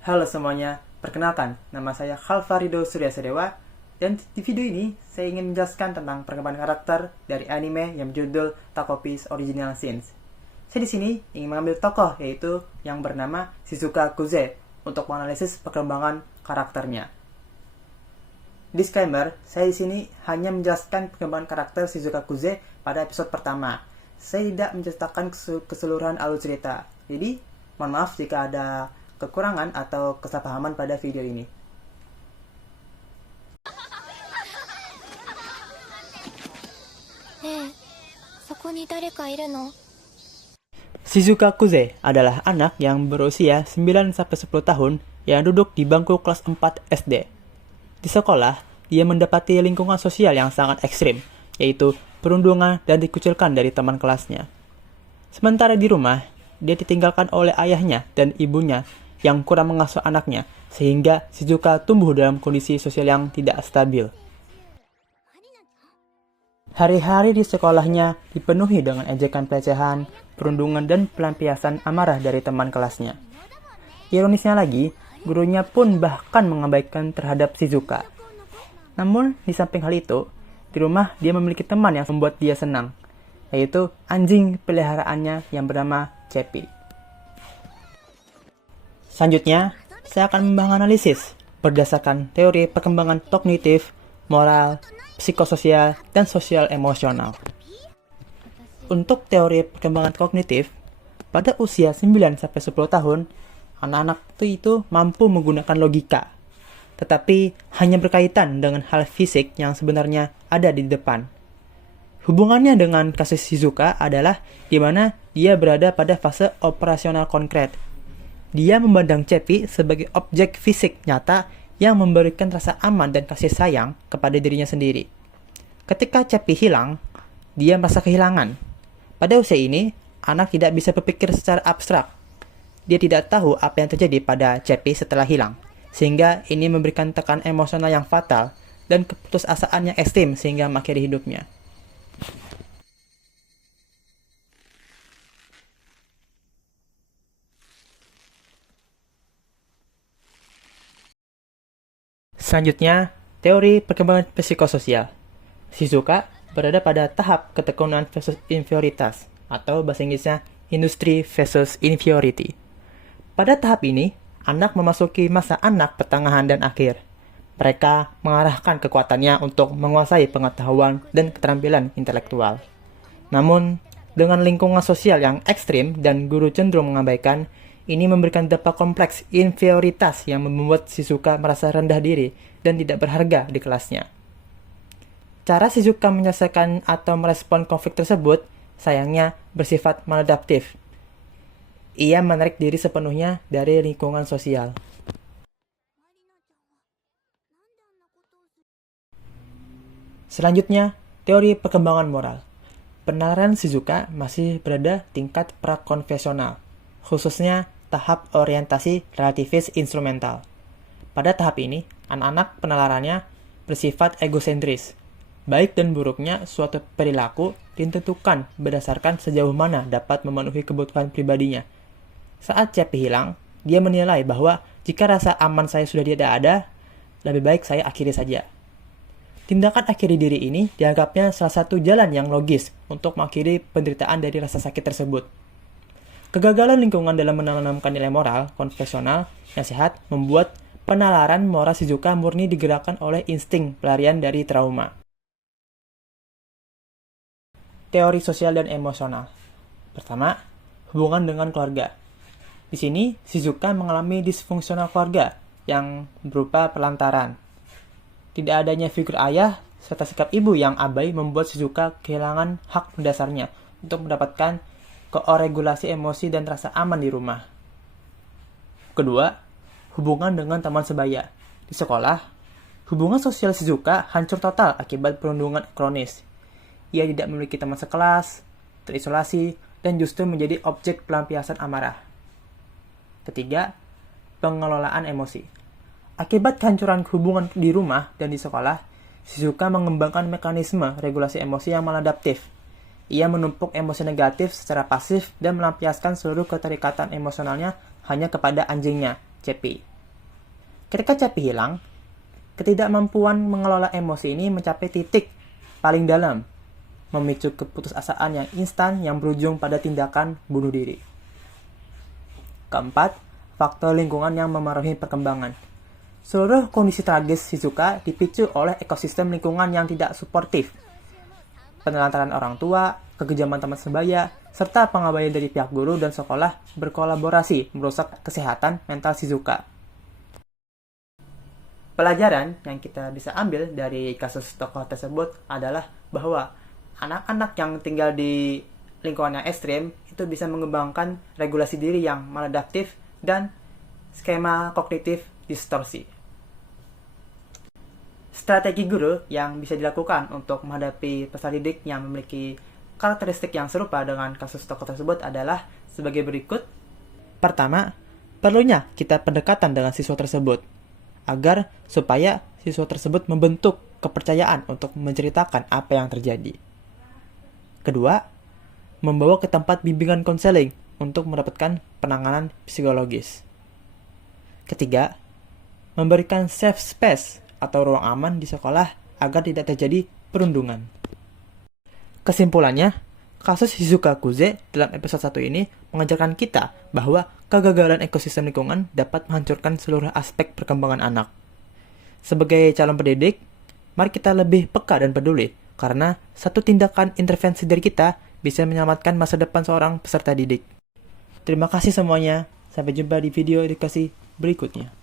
Halo semuanya, perkenalkan, nama saya Khalfarido Suryasadewa, dan di video ini saya ingin menjelaskan tentang perkembangan karakter dari anime yang berjudul Takopi's Original Sins. Saya di sini ingin mengambil tokoh yaitu yang bernama Shizuka Kuze untuk menganalisis perkembangan karakternya. Disclaimer, saya di sini hanya menjelaskan perkembangan karakter Shizuka Kuze pada episode pertama. Saya tidak menceritakan keseluruhan alur cerita. Jadi, mohon maaf jika ada kekurangan atau kesalahpahaman pada video ini. Shizuka Kuze adalah anak yang berusia 9-10 tahun yang duduk di bangku kelas 4 SD. Di sekolah, dia mendapati lingkungan sosial yang sangat ekstrim, yaitu perundungan dan dikucilkan dari teman kelasnya. Sementara di rumah, dia ditinggalkan oleh ayahnya dan ibunya yang kurang mengasuh anaknya, sehingga Shizuka tumbuh dalam kondisi sosial yang tidak stabil. Hari-hari di sekolahnya dipenuhi dengan ejekan pelecehan, perundungan, dan pelampiasan amarah dari teman kelasnya. Ironisnya lagi, gurunya pun bahkan mengabaikan terhadap Shizuka. Namun, di samping hal itu, di rumah dia memiliki teman yang membuat dia senang, yaitu anjing peliharaannya yang bernama Cepi. Selanjutnya, saya akan menganalisis berdasarkan teori perkembangan kognitif, moral, psikososial, dan sosial emosional. Untuk teori perkembangan kognitif, pada usia 9-10 tahun, anak-anak itu mampu menggunakan logika, tetapi hanya berkaitan dengan hal fisik yang sebenarnya ada di depan. Hubungannya dengan kasus Shizuka adalah di mana dia berada pada fase operasional konkret. Dia memandang Cepi sebagai objek fisik nyata yang memberikan rasa aman dan kasih sayang kepada dirinya sendiri. Ketika Cepi hilang, dia merasa kehilangan. Pada usia ini, anak tidak bisa berpikir secara abstrak. Dia tidak tahu apa yang terjadi pada Cepi setelah hilang, sehingga ini memberikan tekanan emosional yang fatal dan keputusasaan yang ekstrim sehingga mengakhiri hidupnya. Selanjutnya, teori perkembangan psikososial. Shizuka berada pada tahap ketekunan versus inferioritas, atau bahasa Inggrisnya industry versus inferiority. Pada tahap ini, anak memasuki masa anak pertengahan dan akhir. Mereka mengarahkan kekuatannya untuk menguasai pengetahuan dan keterampilan intelektual. Namun, dengan lingkungan sosial yang ekstrim dan guru cenderung mengabaikan, ini memberikan dampak kompleks inferioritas yang membuat Shizuka merasa rendah diri dan tidak berharga di kelasnya. Cara Shizuka menyelesaikan atau merespon konflik tersebut sayangnya bersifat maladaptif. Ia menarik diri sepenuhnya dari lingkungan sosial. Selanjutnya, teori perkembangan moral. Penalaran Shizuka masih berada tingkat prakonvensional, khususnya tahap orientasi relativis instrumental. Pada tahap ini, anak-anak penalarannya bersifat egosentris. Baik dan buruknya suatu perilaku ditentukan berdasarkan sejauh mana dapat memenuhi kebutuhan pribadinya. Saat Cepi hilang, dia menilai bahwa jika rasa aman saya sudah tidak ada, lebih baik saya akhiri saja. Tindakan akhiri diri ini dianggapnya salah satu jalan yang logis untuk mengakhiri penderitaan dari rasa sakit tersebut. Kegagalan lingkungan dalam menanamkan nilai moral konvensional yang sehat membuat penalaran moral Shizuka murni digerakkan oleh insting pelarian dari trauma. Teori sosial dan emosional. Pertama, hubungan dengan keluarga. Di sini, Shizuka mengalami disfungsional keluarga yang berupa pelantaran. Tidak adanya figur ayah serta sikap ibu yang abai membuat Shizuka kehilangan hak mendasarnya untuk mendapatkan koregulasi emosi dan rasa aman di rumah. Kedua, hubungan dengan teman sebaya. Di sekolah, hubungan sosial Shizuka hancur total akibat perundungan kronis. Ia tidak memiliki teman sekelas, terisolasi, dan justru menjadi objek pelampiasan amarah. Ketiga, pengelolaan emosi. Akibat kehancuran hubungan di rumah dan di sekolah, Shizuka mengembangkan mekanisme regulasi emosi yang maladaptif. Ia menumpuk emosi negatif secara pasif dan melampiaskan seluruh keterikatan emosionalnya hanya kepada anjingnya, Cepi. Ketika capek hilang, ketidakmampuan mengelola emosi ini mencapai titik paling dalam, memicu keputusasaan yang instan yang berujung pada tindakan bunuh diri. Keempat, faktor lingkungan yang memengaruhi perkembangan. Seluruh kondisi tragis Shizuka dipicu oleh ekosistem lingkungan yang tidak suportif. Penelantaran orang tua, kekejaman teman sebaya, serta pengabaian dari pihak guru dan sekolah berkolaborasi merusak kesehatan mental Shizuka. Pelajaran yang kita bisa ambil dari kasus tokoh tersebut adalah bahwa anak-anak yang tinggal di lingkungan yang ekstrim itu bisa mengembangkan regulasi diri yang maladaptif dan skema kognitif distorsi. Strategi guru yang bisa dilakukan untuk menghadapi peserta didik yang memiliki karakteristik yang serupa dengan kasus tokoh tersebut adalah sebagai berikut. Pertama, perlunya kita pendekatan dengan siswa tersebut agar supaya siswa tersebut membentuk kepercayaan untuk menceritakan apa yang terjadi. Kedua, membawa ke tempat bimbingan konseling untuk mendapatkan penanganan psikologis. Ketiga, memberikan safe space atau ruang aman di sekolah agar tidak terjadi perundungan. Kesimpulannya, kasus Shizuka Kuze dalam episode 1 ini mengajarkan kita bahwa kegagalan ekosistem lingkungan dapat menghancurkan seluruh aspek perkembangan anak. Sebagai calon pendidik, mari kita lebih peka dan peduli, karena satu tindakan intervensi dari kita bisa menyelamatkan masa depan seorang peserta didik. Terima kasih semuanya. Sampai jumpa di video edukasi berikutnya.